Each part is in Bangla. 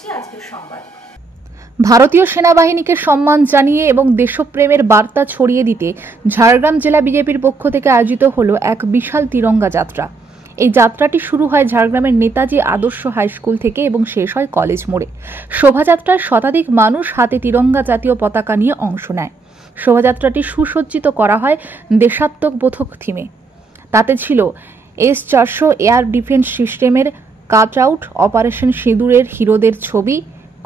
জানাচ্ছি আজকের সংবাদ। ভারতীয় সেনাবাহিনীকে সম্মান জানিয়ে এবং দেশপ্রেমের বার্তা ছড়িয়ে দিতে ঝাড়গ্রাম জেলা বিজেপির পক্ষ থেকে আয়োজিত হলো এক বিশাল তিরঙ্গা যাত্রা। এই যাত্রাটি শুরু হয় ঝাড়গ্রামের নেতাজি আদর্শ হাই স্কুল থেকে এবং শেষ হয় কলেজ মোড়ে। শোভাযাত্রায় শতাধিক মানুষ হাতে তিরঙ্গা জাতীয় পতাকা নিয়ে অংশ নেয়। শোভাযাত্রাটি সুসজ্জিত করা হয় দেশাত্মবোধক থিমে। তাতে ছিল S-400 এয়ার ডিফেন্স সিস্টেমের কাট আউট, অপারেশন সিঁদুরের হিরোদের ছবি,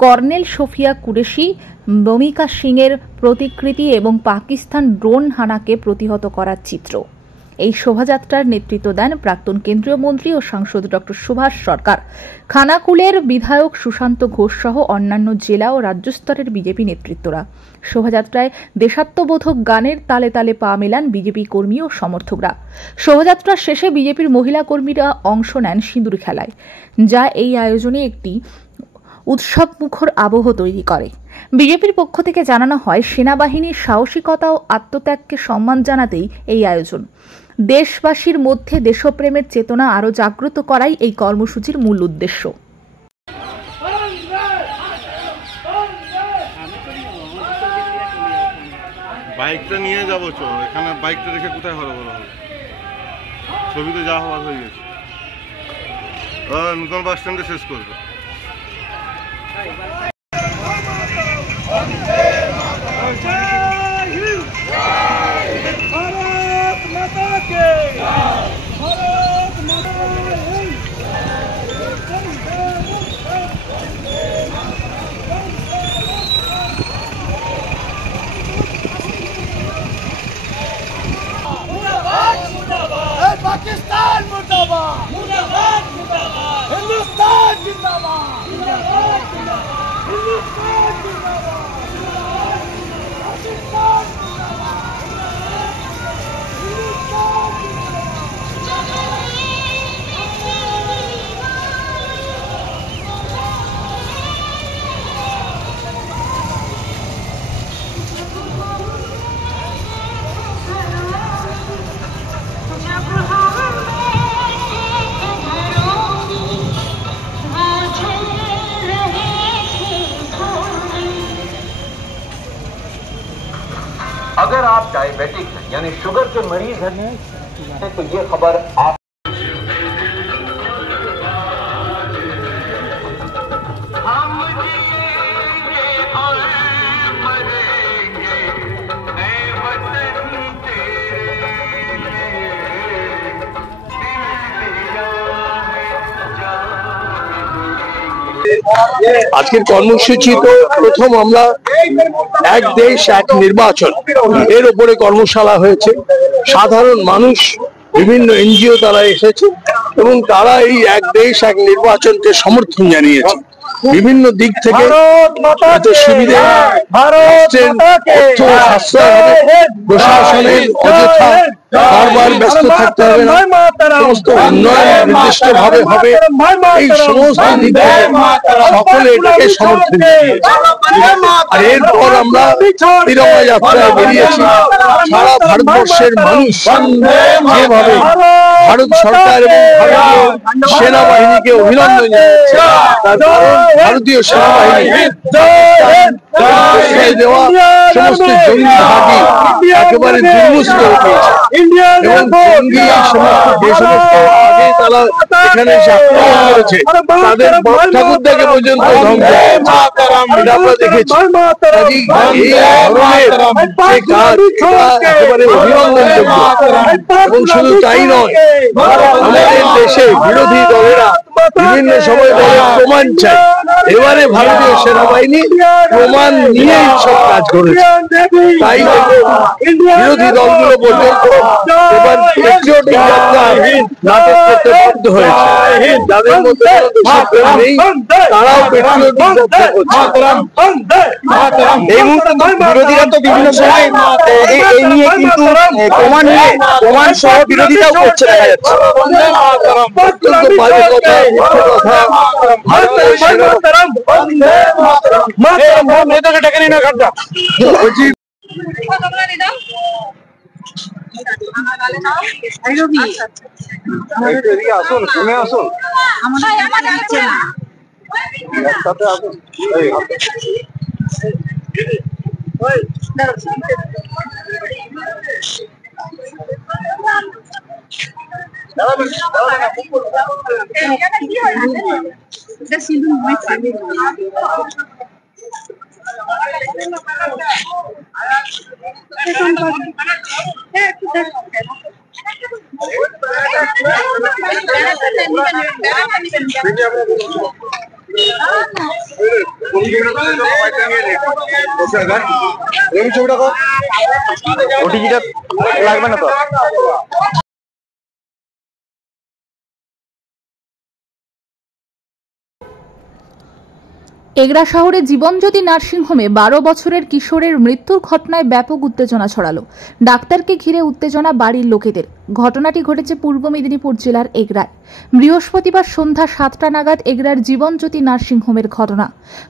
কর্নেল সোফিয়া কুরেশি, বমিকা সিংয়ের প্রতিকৃতি এবং পাকিস্তান ড্রোন হানাকে প্রতিহত করার চিত্র। এই শোভাযাত্রার নেতৃত্ব দেন প্রাক্তন কেন্দ্রীয় মন্ত্রী ও সাংসদ ডক্টর সুভাষ সরকার, খানাকুলের বিধায়ক সুশান্ত ঘোষ সহ অন্যান্য জেলা ও রাজ্য স্তরের বিজেপি নেতৃত্বরা। শোভাযাত্রায় দেশাত্মবোধক গানের তালে তালে পা মেলান বিজেপি কর্মী ও সমর্থকরা। শোভাযাত্রার শেষে বিজেপির মহিলা কর্মীরা অংশ নেন সিঁদুর খেলায়, যা এই আয়োজনে একটি উৎসবমুখর আবহ তৈরি করে। বিজেপির পক্ষ থেকে জানানো হয়, সেনাবাহিনীর সাহসিকতা ও আত্মত্যাগকে সম্মান জানাতেই এই আয়োজন। দেশবাসীর মধ্যে দেশপ্রেমের চেতনা আরও জাগ্রত করাই এই কর্মসূচির মূল উদ্দেশ্য। বাইকটা নিয়ে যাবো, চো এখানে বাইকটা রেখে কোথায় হলো বলা হবে? ছবিতে যা হওয়ার হয়ে গেছে, নতুন বাস স্ট্যান্ডে শেষ করবে। पाकिस्तान मुर्दाबाद, मुर्दाबाद, मुर्दाबाद, हिंदुस्तान जिंदाबाद, जिंदाबाद, जिंदाबाद, हिंदुस्तान जिंदाबाद, जिंदाबाद, पाकिस्तान जिंदाबाद, हिंदुस्तान अगर आप डायबिटिक हैं यानी शुगर के मरीज हैं तो ये खबर आप আজকের কর্মসূচি তো প্রথম আমরা এক দেশ এক নির্বাচন এর উপরে কর্মশালা হয়েছে। সাধারণ মানুষ, বিভিন্ন এনজিও তারা এসেছে এবং তারা এই এক দেশ এক নির্বাচনকে সমর্থন জানিয়েছে। বিভিন্ন দিক থেকে এত সুবিধা, অর্থ সাশ্রয় হবে, প্রশাসনের অযথা বারবার ব্যস্ত থাকতে হবে না, সমস্ত উন্নয়ন নির্দিষ্ট ভাবে হবে। এই সমস্ত দিক থেকে সকলে এটাকে সমর্থন জানিয়েছে। আর এরপর আমরা তিরঙ্গা যাত্রায় বেরিয়েছি। সারা ভারতবর্ষের মানুষ যেভাবে ভারত সরকার এবং ভারতীয় সেনাবাহিনীকে অভিনন্দন জানাচ্ছে, তার কারণ ভারতীয় সেনাবাহিনী দেওয়া সমস্ত জঙ্গি ঘাঁটি একেবারে দুর্মুষ করে দিয়েছে এবং জঙ্গি সমস্ত যে সমস্ত আগে তারা এখানে আক্রমণ করেছে তাদের বাপ ঠাকুরদাকে পর্যন্ত ধ্বংস এটা আমরা দেখেছি। এই ধরনের কাজ একেবারে অভিনন্দনযোগ্য এবং শুধু তাই নয়, আমাদের দেশে বিরোধী দলেরা বিভিন্ন সময় বলে প্রমাণ চাই। এবারে ভারতীয় সেনাবাহিনী প্রমাণ নিয়েই সব কাজ করেছে। তাই বিরোধী দলগুলো পর্যন্ত এবার পেট্রিয়টিক যাত্রা নাটক করতে বাধ্য হয়েছে। যাদের মধ্যে নেই তারাও পেট্রিয়টিক যাত্রা করছে। এই মুহূর্তে বিরোধীরা তো বিভিন্ন সময় এই নিয়ে কিন্তু প্রমাণ সহ বিরোধিতাও করছে দেখা যাচ্ছে। অত্যন্ত বাজে কথা, বলছি আসুন, শুনে আসুন। ওটিজিটা লাগবে না তো? এগরা শহরে জীবনজ্যোতি নার্সিংহোমে 12 বছরের কিশোরের মৃত্যুর ঘটনায় ব্যাপক উত্তেজনা ছড়ালো। ডাক্তারকে ঘিরে উত্তেজনা বাড়ির লোকেদের। ঘটনাটি ঘটেছে পূর্ব মেদিনীপুর জেলার এগরায়। বৃহস্পতিবার সন্ধ্যা 7টা নাগাদ এগরার জীবনজ্যোতি নার্সিংহোমের ঘটনা।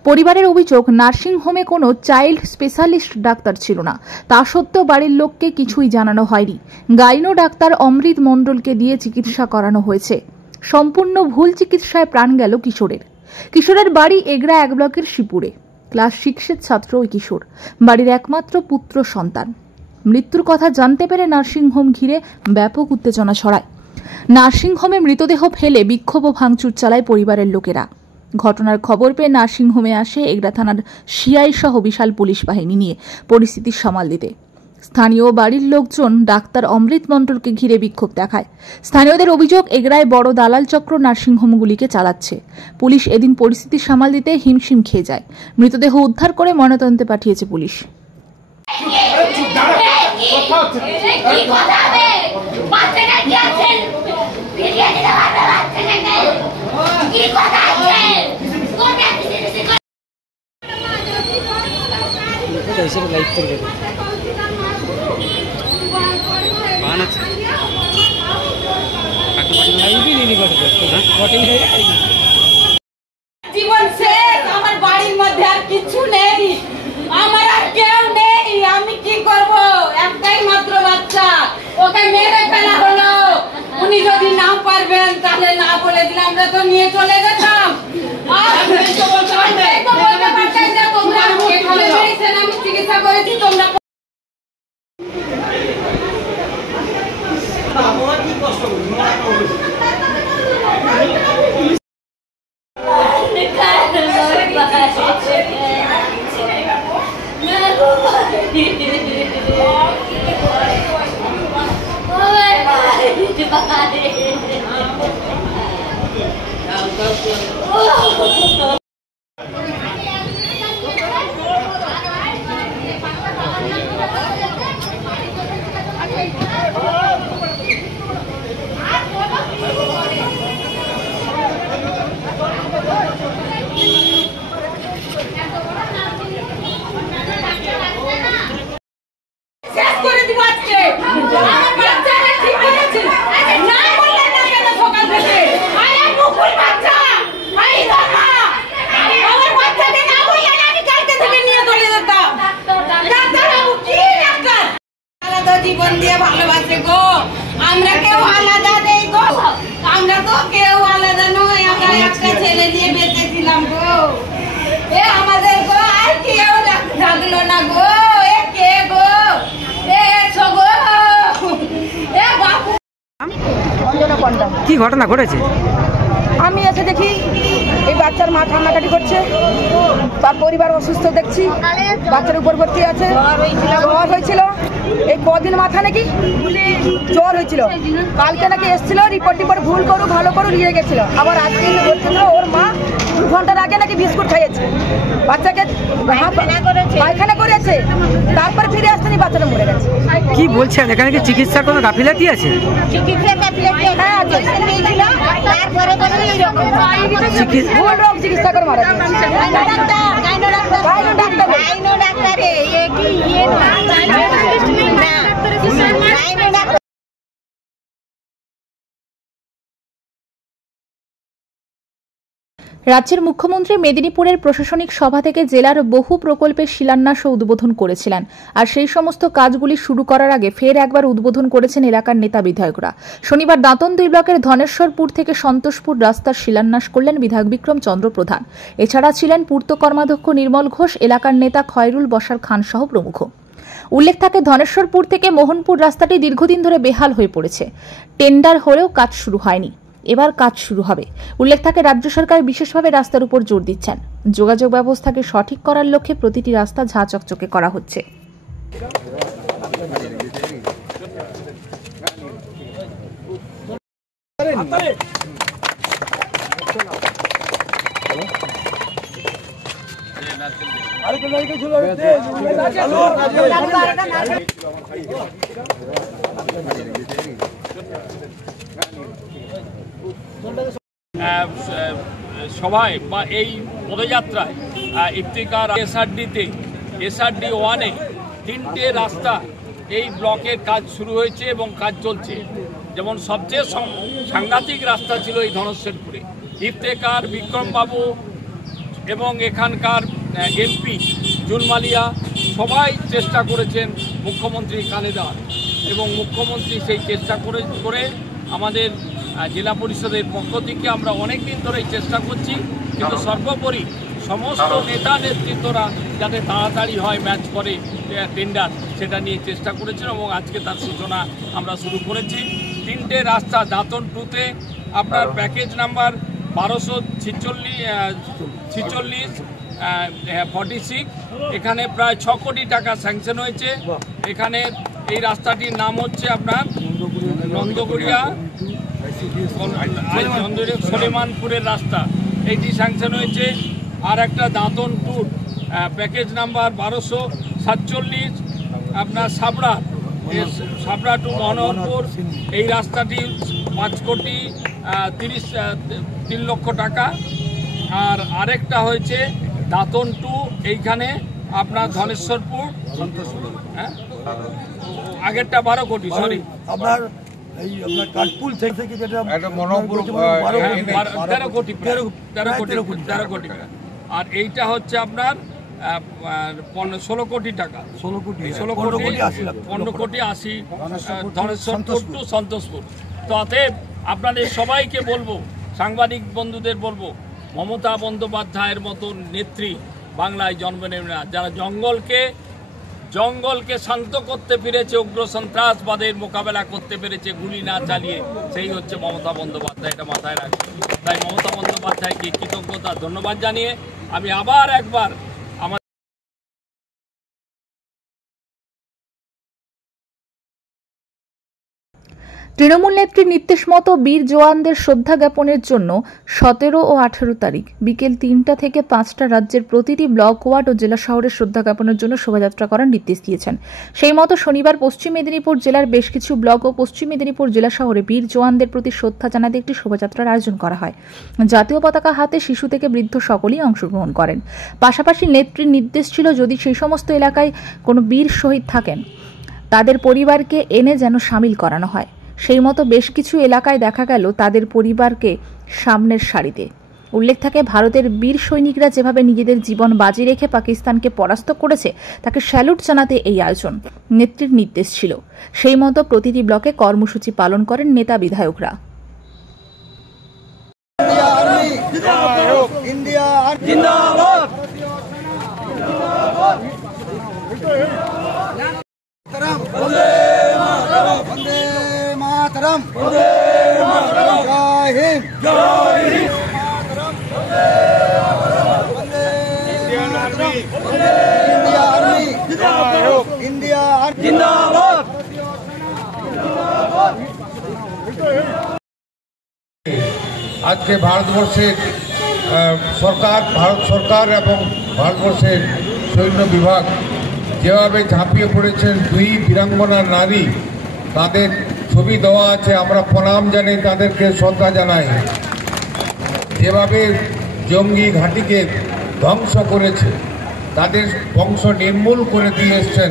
পরিবারের অভিযোগ, নার্সিংহোমে কোনো চাইল্ড স্পেশালিস্ট ডাক্তার ছিল না। তা সত্ত্বেও বাড়ির লোককে কিছুই জানানো হয়নি। গাইনো ডাক্তার অমৃত মণ্ডলকে দিয়ে চিকিৎসা করানো হয়েছে। সম্পূর্ণ ভুল চিকিৎসায় প্রাণ গেল কিশোরের। কিশোরের বাড়ি এগরা 1 ব্লকের শিবপুরে। ক্লাস 6-এর ছাত্র ওই কিশোর, বাড়ির একমাত্র পুত্র সন্তান। মৃত্যুর কথা জানতে পেরে নার্সিংহোম ঘিরে ব্যাপক উত্তেজনা ছড়ায়। নার্সিংহোমে মৃতদেহ ফেলে বিক্ষোভ ও ভাঙচুর চালায় পরিবারের লোকেরা। ঘটনার খবর পেয়ে নার্সিংহোমে আসে এগরা থানার সিআই সহ বিশাল পুলিশ বাহিনী নিয়ে পরিস্থিতি সামাল দিতে। স্থানীয় বাড়ির লোকজন ডাক্তার অমৃত মণ্ডলকে ঘিরে বিক্ষোভ দেখায়। স্থানীয়দের অভিযোগ, এগরায় বড় দালাল চক্র নার্সিংহোমগুলিকে চালাচ্ছে। পুলিশ এদিন পরিস্থিতি সামাল দিতে হিমশিম খেয়ে যায়। মৃতদেহ উদ্ধার করে ময়নাতদন্তে পাঠিয়েছে পুলিশ। জীবন শেষ, আমার বাড়ির মধ্যে আর কিছু নেই, আমার আর কেউ নেই, আমি কি করব? একটাই মাত্র বাচ্চা, ওকে মেরে ফেলা হলো। উনি যদি না পারবেন তাহলে না বলে দিলে আমরা তো নিয়ে চলে যেতাম। আমি চিকিৎসা করেছি, তোমরা জীবন দিয়ে ভালোবাসে গো, আমরা কেউ আলাদা নেই গো, আমরা তো কেউ আলাদা নই, আমরা একটা ছেলে নিয়ে বেঁচেছিলাম গো। এ আমাদের গো আর কেউ থাকলো না গো, এ কে গো, এ এসো গো, এ বাপু। কি ঘটনা ঘটেছে? আমি এসে দেখি এই বাচ্চার মা কান্নাকাটি করছে, তার পরিবার অসুস্থ দেখছি, বাচ্চার উপর ভর্তি আছে, জ্বর হয়েছিল, এই কদিন মাথা নাকি জ্বর হয়েছিল, কালকে নাকি এসেছিল, রিপোর্ট ভুল করু ভালো করু নিয়ে গেছিল, আবার আজকে বলছিল ওর মা 2 ঘন্টার আগে নাকি বিস্কুট খাইয়েছে, বাচ্চাকে পায়খানা করেছে, তারপরে ফিরে আসতেনি বাচ্চাটা মরে গেছে। কি বলছেন, এখানে কি চিকিৎসার কোনো গাফিলতি আছে? চিকিৎসা করে মারা রাজ্যের মুখ্যমন্ত্রী মেদিনীপুরের প্রশাসনিক সভা থেকে জেলার বহু প্রকল্পের শিলান্যাস ও উদ্বোধন করেছিলেন। আর সেই সমস্ত কাজগুলি শুরু করার আগে ফের একবার উদ্বোধন করেছেন এলাকার নেতা বিধায়করা। শনিবার দাঁতন 2 ব্লকের ধনেশ্বরপুর থেকে সন্তোষপুর রাস্তার শিলান্যাস করলেন বিধায়ক বিক্রম চন্দ্র প্রধান। এছাড়া ছিলেন পূর্ত কর্মাধ্যক্ষ নির্মল ঘোষ, এলাকার নেতা খয়রুল বসার খান সহ প্রমুখ। উল্লেখ থাকে, ধনেশ্বরপুর থেকে মোহনপুর রাস্তাটি দীর্ঘদিন ধরে বেহাল হয়ে পড়েছে। টেন্ডার হলেও কাজ শুরু হয়নি, এবার কাজ শুরু হবে। উল্লেখ থাকে, রাজ্য সরকার বিশেষভাবে রাস্তার উপর জোর দিচ্ছেন। যোগাযোগ ব্যবস্থাকে সঠিক করার লক্ষ্যে প্রতিটি রাস্তা ঝাঁ চকচকে করা হচ্ছে। সভায় বা এই পদযাত্রায় ইফতিকার এসআরডি 1-এ 3টে রাস্তা এই ব্লকের কাজ শুরু হয়েছে এবং কাজ চলছে। যেমন সবচেয়ে সাংঘাতিক রাস্তা ছিল এই ধনেশ্বরপুরে। ইফতিকার বিক্রমবাবু এবং এখানকার এমপি জুনমালিয়া সবাই চেষ্টা করেছেন মুখ্যমন্ত্রী কানে দেওয়ার, এবং মুখ্যমন্ত্রী সেই চেষ্টা করে আমাদের জেলা পরিষদের পক্ষ থেকে আমরা অনেক দিন ধরেই চেষ্টা করছি, কিন্তু সর্বোপরি সমস্ত নেতা নেতৃত্বরা যাতে তাড়াতাড়ি হয় ম্যাচ করে টেন্ডার, সেটা নিয়ে চেষ্টা করেছেন এবং আজকে তার সূচনা আমরা শুরু করেছি। 3টে রাস্তা দাঁতন 2-তে আপনার প্যাকেজ নাম্বার 1246 এখানে প্রায় 6 কোটি টাকা স্যাংশন হয়েছে। এখানে এই রাস্তাটির নাম হচ্ছে আপনার নন্দগড়িয়া সলেমানপুরের রাস্তা, এইটি স্যাংশন হয়েছে। আর একটা দাঁতন 2 প্যাকেজ নাম্বার 1247 আপনার সাবড়া টু মনোহরপুর, এই রাস্তাটি 5 কোটি 3 লক্ষ টাকা। আর আরেকটা হয়েছে দাঁতন 2, এইখানে আপনার ধনেশ্বরপুর, আগেরটা 12 কোটি, সরি আপনার কাঠপুল থেকে যেটা 13 কোটি টাকা। আর এইটা হচ্ছে আপনার 16 কোটি টাকা, 15 কোটি 80 ধনেশ্বরপুর টু সন্তোষপুর। তো অতএব আপনাদের সবাইকে বলবো, সাংবাদিক বন্ধুদের বলবো, মমতা বন্দ্যোপাধ্যায়ের মতো নেত্রী বাংলায় জন্ম নেবে না। যারা জঙ্গলকে শান্ত করতে পেরেছে, উগ্র সন্ত্রাসবাদের মোকাবেলা করতে পেরেছে গুলি না চালিয়ে, সেই হচ্ছে মমতা বন্দ্যোপাধ্যায়। এটা মাথায় রাখবে। তাই মমতা বন্দ্যোপাধ্যায়কে কৃতজ্ঞতা ধন্যবাদ জানিয়ে আমি আবার একবার তৃণমূল নেত্রীর নির্দেশ মতো বীর জওয়ানদের শ্রদ্ধা জ্ঞাপনের জন্য 17 ও 18 তারিখ বিকেল 3টা থেকে 5টা রাজ্যের প্রতিটি ব্লক, ওয়ার্ড ও জেলা শহরে শ্রদ্ধা জ্ঞাপনের জন্য শোভাযাত্রা করার নির্দেশ দিয়েছেন। সেই মতো শনিবার পশ্চিম মেদিনীপুর জেলার বেশ কিছু ব্লক ও পশ্চিম মেদিনীপুর জেলা শহরে বীর জওয়ানদের প্রতি শ্রদ্ধা জানাতে একটি শোভাযাত্রার আয়োজন করা হয়। জাতীয় পতাকা হাতে শিশু থেকে বৃদ্ধ সকলেই অংশগ্রহণ করেন। পাশাপাশি নেত্রীর নির্দেশ ছিল, যদি সেই সমস্ত এলাকায় কোনো বীর শহীদ থাকেন তাদের পরিবারকে এনে যেন সামিল করানো হয়। সেই মতো বেশ কিছু এলাকায় দেখা গেল তাদের পরিবারকে সামনের সারিতে। উল্লেখ থাকে, ভারতের বীর সৈনিকরা যেভাবে নিজেদের জীবন বাজি রেখে পাকিস্তানকে পরাস্ত করেছে তাকে স্যালুট জানাতে এই আয়োজন। নেত্রীর নির্দেশ ছিল। সেই মতো প্রতিটি ব্লকে কর্মসূচি পালন করেন নেতা বিধায়করা। আজকে ভারতবর্ষের ভারত সরকার এবং ভারতবর্ষের সৈন্য বিভাগ যেভাবে ঝাঁপিয়ে পড়েছেন 2 বীরাঙ্গনা নারী, তাদের ছবি দেওয়া আছে, আমরা প্রণাম জানাই, তাদেরকে শ্রদ্ধা জানাই। যেভাবে জঙ্গি ঘাঁটিকে ধ্বংস করেছে, তাদের বংশ নির্মূল করে দিয়ে এসছেন,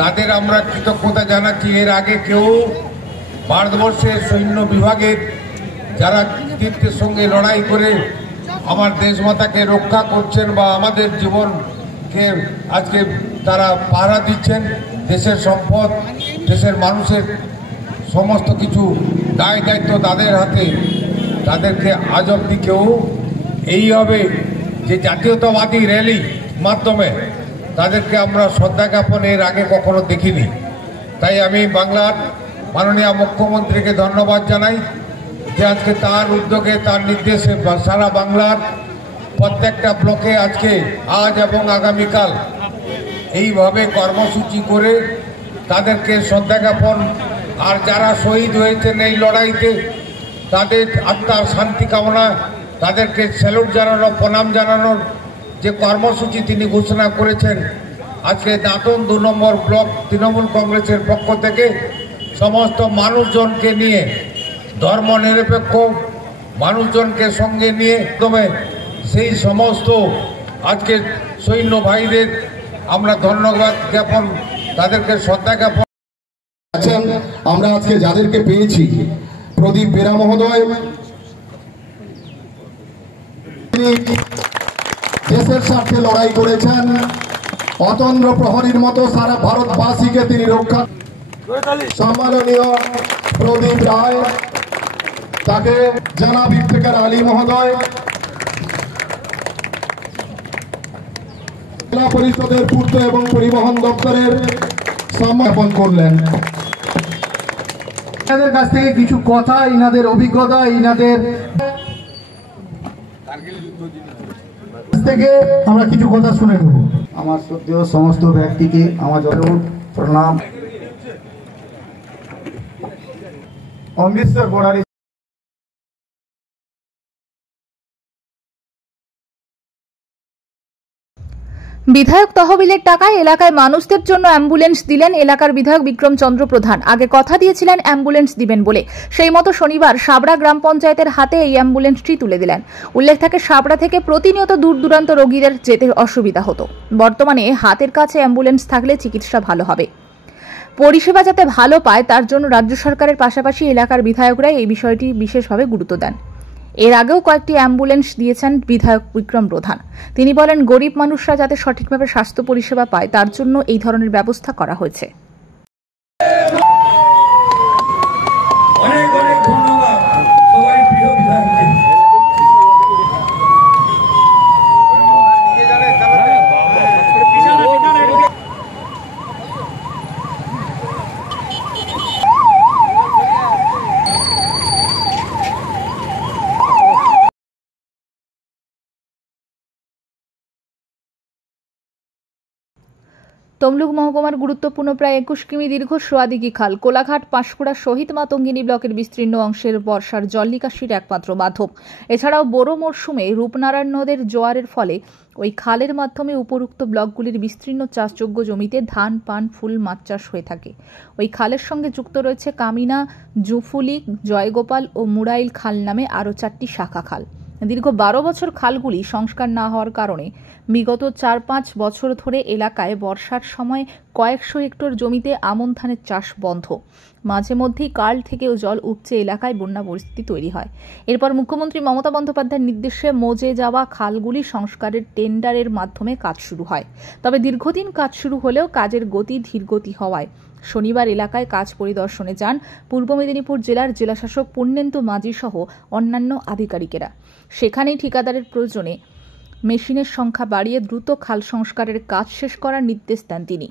তাদের আমরা কৃতজ্ঞতা জানাচ্ছি। এর আগে কেউ ভারতবর্ষের সৈন্য বিভাগের যারা কৃতিত্বের সঙ্গে লড়াই করে আমার দেশমাতাকে রক্ষা করছেন বা আমাদের জীবনকে আজকে তারা পাহারা দিচ্ছেন। দেশের সম্পদ, দেশের মানুষের সমস্ত কিছু দায় দায়িত্ব তাদের হাতে। তাদেরকে আজ অব্দি কেউ এইভাবে যে জাতীয়তাবাদী র্যালি মাধ্যমে তাদেরকে আমরা শ্রদ্ধা জ্ঞাপন এর আগে কখনো দেখিনি। তাই আমি বাংলার মাননীয় মুখ্যমন্ত্রীকে ধন্যবাদ জানাই যে আজকে তার উদ্যোগে, তার নির্দেশে সারা বাংলার প্রত্যেকটা ব্লকে আজকে আজ এবং আগামীকাল এইভাবে কর্মসূচি করে তাদেরকে শ্রদ্ধা জ্ঞাপন, আর যারা শহীদ হয়েছেন এই লড়াইতে তাদের আত্মার শান্তি কামনা, তাদেরকে স্যালুট জানানো, প্রণাম জানানোর যে কর্মসূচি তিনি ঘোষণা করেছেন। আজকে দাঁতন 2 নম্বর ব্লক তৃণমূল কংগ্রেসের পক্ষ থেকে সমস্ত মানুষজনকে নিয়ে, ধর্মনিরপেক্ষ মানুষজনকে সঙ্গে নিয়ে তবে সেই সমস্ত আজকে সৈন্য ভাইদের আমরা ধন্যবাদ জ্ঞাপন, তাদেরকে শ্রদ্ধা জ্ঞাপন আছেন। আমরা আজকে যাদেরকে পেয়েছি, প্রদীপ বেরা মহোদয় দেশের স্বার্থে লড়াই করেছেন, অতন্দ্র প্রহরীর মতো সারা ভারতবাসীকে তিনি রক্ষা। সম্মাননীয় প্রদীপ রায়, তাকে জনাব ইফতেখার আলী মহোদয়, জেলা পরিষদের পূর্ত এবং পরিবহন দপ্তরের সমাপন করলেন। ইনাদের কাছ থেকে কিছু কথা, ইনাদের অভিজ্ঞতা, ইনাদের থেকে আমরা কিছু কথা শুনে নেব। আমার শ্রদ্ধেয় সমস্ত ব্যক্তিকে আমার প্রণাম। অমৃতসর বর্ডারে বিধায়ক তহবিলের টাকায় এলাকায় মানুষদের জন্য অ্যাম্বুলেন্স দিলেন এলাকার বিধায়ক বিক্রম চন্দ্র প্রধান। আগে কথা দিয়েছিলেন অ্যাম্বুলেন্স দিবেন বলে, সেই মতো শনিবার সাবড়া গ্রাম পঞ্চায়েতের হাতে এই অ্যাম্বুলেন্সটি তুলে দিলেন। উল্লেখ থাকে, সাবড়া থেকে প্রতিনিয়ত দূর দূরান্ত রোগীদের যেতে অসুবিধা হতো। বর্তমানে হাতের কাছে অ্যাম্বুলেন্স থাকলে চিকিৎসা ভালো হবে। পরিষেবা যাতে ভালো পায় তার জন্য রাজ্য সরকারের পাশাপাশি এলাকার বিধায়করা এই বিষয়টি বিশেষভাবে গুরুত্ব দেন। এর আগেও কয়েকটি অ্যাম্বুলেন্স দিয়েছেন বিধায়ক বিক্রম প্রধান। তিনি বলেন, গরিব মানুষরা যাতে সঠিকভাবে স্বাস্থ্য পরিষেবা পায় তার জন্য এই ধরনের ব্যবস্থা করা হয়েছে। অনেক অনেক ধন্যবাদ সবাই প্রিয় বিধায়ককে। তমলুক মহকুমার গুরুত্বপূর্ণ প্রায় 21 কিমি দীর্ঘ সোয়াদিঘি খাল কোলাঘাট পাঁশকুড়া শহীদ মাতঙ্গিনী ব্লকের বিস্তীর্ণ অংশের বর্ষার জল নিকাশির একমাত্র মাধ্যম। এছাড়াও বড় মরশুমে রূপনারায়ণ নদের জোয়ারের ফলে ওই খালের মাধ্যমে উপরুক্ত ব্লকগুলির বিস্তীর্ণ চাষযোগ্য জমিতে ধান, পান, ফুল, মাছ চাষ হয়ে থাকে। ওই খালের সঙ্গে যুক্ত রয়েছে কামিনা, জুফুলি, জয়গোপাল ও মুরাইল খাল নামে আরও 4টি শাখা খাল। দীর্ঘ 12 বছর খালগুলি সংস্কার না হওয়ার কারণে বিগত 4-5 বছর ধরে এলাকায় বর্ষার সময় কয়েকশো হেক্টর জমিতে আমন ধানের চাষ বন্ধ। মাঝে মধ্যেই কাল থেকেও জল উপচে এলাকায় বন্যা পরিস্থিতি তৈরি হয়। এরপর মুখ্যমন্ত্রী মমতা বন্দ্যোপাধ্যায়ের নির্দেশে মজে যাওয়া খালগুলি সংস্কারের টেন্ডারের মাধ্যমে কাজ শুরু হয়। তবে দীর্ঘদিন কাজ শুরু হলেও কাজের গতি ধীরগতি হওয়ায় শনিবার এলাকায় কাজ পরিদর্শনে যান পূর্ব মেদিনীপুর জেলার জেলাশাসক পুণ্যেন্দু মাঝি সহ অন্যান্য আধিকারিকেরা। সেখানেই ঠিকাদারের প্রয়োজনে মেশিনের সংখ্যা বাড়িয়ে দ্রুত খাল সংস্কারের কাজ শেষ করার নির্দেশ দেন তিনি।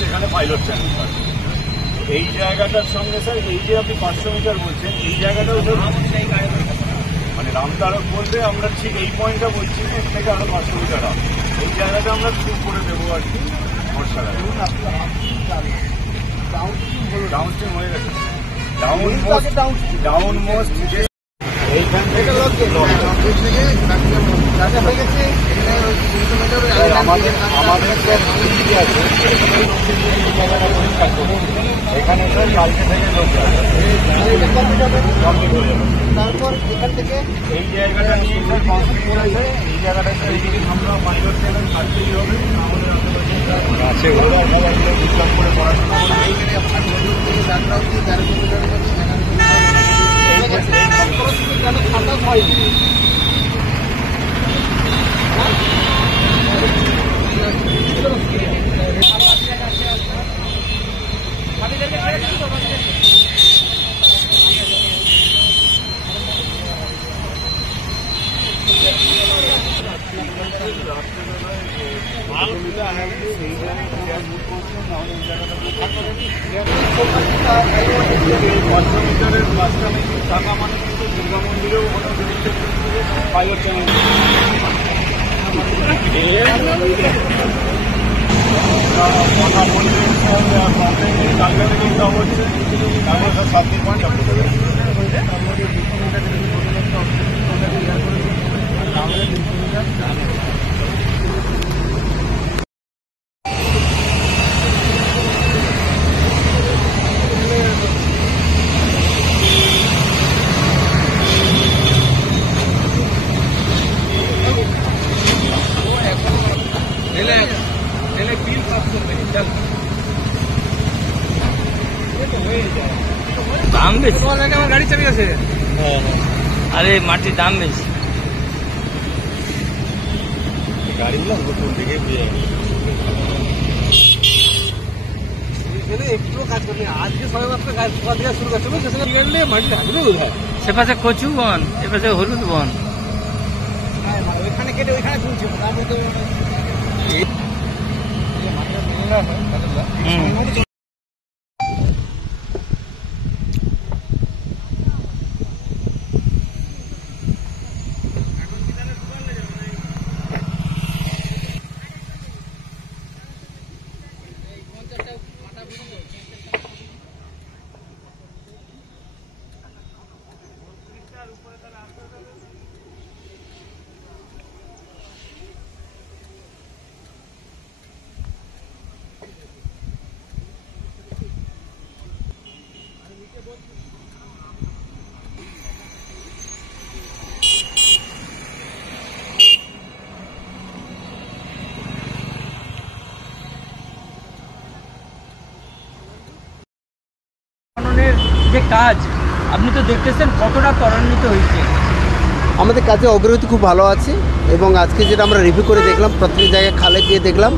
সেখানে পাইলট চ্যানেল এই জায়গাটার সঙ্গে স্যার এই যে আপনি 500 মিটার বলছেন এই জায়গাটাও মানে রামতারক বলতে আমরা ঠিক এই পয়েন্টটা বলছি না, এর থেকে আরো 500 মিটার এই জায়গাটা আমরা শুরু করে দেবো আর কি বর্ষাকালে। ডাউনস্ট্রিম হয়ে গেছে, ডাউন মোস্ট এখান থেকে আমাদের এখানে স্যার কালকে থেকে লোক তারপর এখান থেকে এই জায়গাটা নিয়ে স্যার কমপ্লিট করেছে। এই জায়গাটা স্যার এইদিকে আমরা মাইনর চ্যানেল থাকতেই হবে, আমাদের আছে ওরা সবাই মিলে বিশ্রাম করে পড়াশোনা করবে। ঠান্ডা হয়নি মিটারের মাঝখানে টাকা মানে কিন্তু দুর্গা মন্দিরেও পাইলট চ্যানেল কথা বললে কালকে থেকে অবশ্যই আমার সব 7 পয়েন্ট আপনি দেবেন। দাম বেশি, আমার গাড়ি চাবি আছে। আরে মাটির দাম বেশি, গাড়িগুলো দিকে দিয়ে একটু কাজ করবে। আজকে সবাই মাত্র কাজ দেওয়া শুরু করছে, মাটি থাকবে বোধহয়। সে পাশে কচু বন, এ পাশে হলুদ বন, ওইখানে কেটে ওইখানে তুলছে। যে কাজ আপনি তো দেখতেছেন কতটা ত্বরান্বিত হয়েছে। আমাদের কাজে অগ্রগতি খুব ভালো আছে এবং আজকে যেটা আমরা রিভিউ করে দেখলাম, প্রত্যেক জায়গায় খালে গিয়ে দেখলাম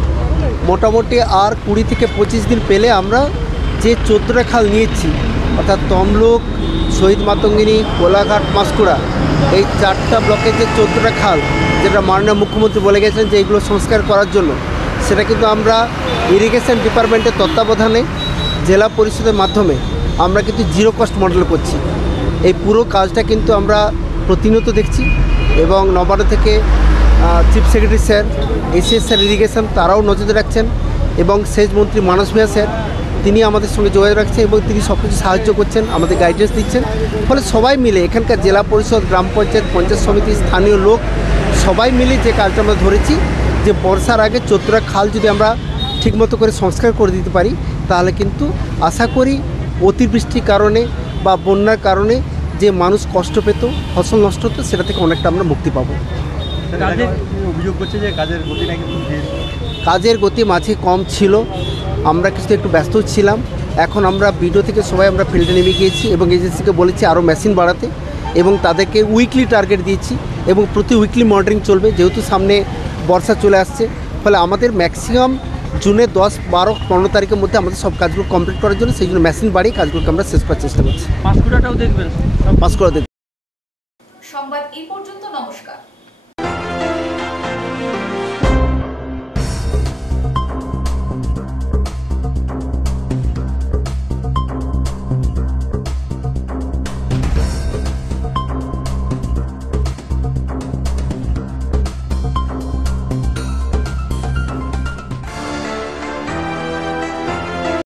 মোটামুটি আর 20 থেকে 25 দিন পেলে আমরা যে 14টা খাল নিয়েছি, অর্থাৎ তমলুক, শহীদ মাতঙ্গিনী, কোলাঘাট, পাঁশকুড়া, এই 4টা ব্লকের যে 14টা খাল যেটা মাননীয় মুখ্যমন্ত্রী বলে গেছেন যে এইগুলো সংস্কার করার জন্য, সেটা কিন্তু আমরা ইরিগেশন ডিপার্টমেন্টের তত্ত্বাবধানে জেলা পরিষদের মাধ্যমে আমরা কিন্তু জিরো কস্ট মডেল করছি। এই পুরো কাজটা কিন্তু আমরা প্রতিনিয়ত দেখছি এবং নবান্ন থেকে chief secretary sir, ACS sir irrigation, তারাও নজরে রাখছেন এবং সেচ মন্ত্রী মানস ভূঁইয়া স্যার তিনি আমাদের সঙ্গে যোগাযোগ রাখছেন এবং তিনি সব কিছু সাহায্য করছেন, আমাদের গাইডেন্স দিচ্ছেন। ফলে সবাই মিলে এখানকার জেলা পরিষদ, গ্রাম পঞ্চায়েত, পঞ্চায়েত সমিতি, স্থানীয় লোক সবাই মিলে যে কাজটা আমরা ধরেছি যে বর্ষার আগে 14টা খাল যদি আমরা ঠিকমতো করে সংস্কার করে দিতে পারি তাহলে কিন্তু আশা করি অতিবৃষ্টির কারণে বা বন্যার কারণে যে মানুষ কষ্ট পেত, ফসল নষ্ট হতো, সেটা থেকে অনেকটা আমরা মুক্তি পাবো। অভিযোগ করছে যে কাজের গতি নাকি কাজের গতি মাঝে কম ছিল, আমরা কিছু একটু ব্যস্ত ছিলাম। এখন আমরা বিডিও থেকে সবাই আমরা ফিল্ডে নেমে গিয়েছি এবং এজেন্সিকে বলেছি আরও মেশিন বাড়াতে এবং তাদেরকে উইকলি টার্গেট দিয়েছি এবং প্রতি উইকলি মনিটরিং চলবে, যেহেতু সামনে বর্ষা চলে আসছে। ফলে আমাদের ম্যাক্সিমাম জুনে 10, 12, 15 তারিখের মধ্যে আমাদের সব কাজগুলো কমপ্লিট করার জন্য সেই জন্য মেশিন বাড়িয়ে কাজগুলোকে আমরা শেষ করার চেষ্টা করছি। পাঁশকুড়াটাও দেখবেন, পাঁশকুড়া দেখবেন। সংবাদ এই পর্যন্ত, নমস্কার।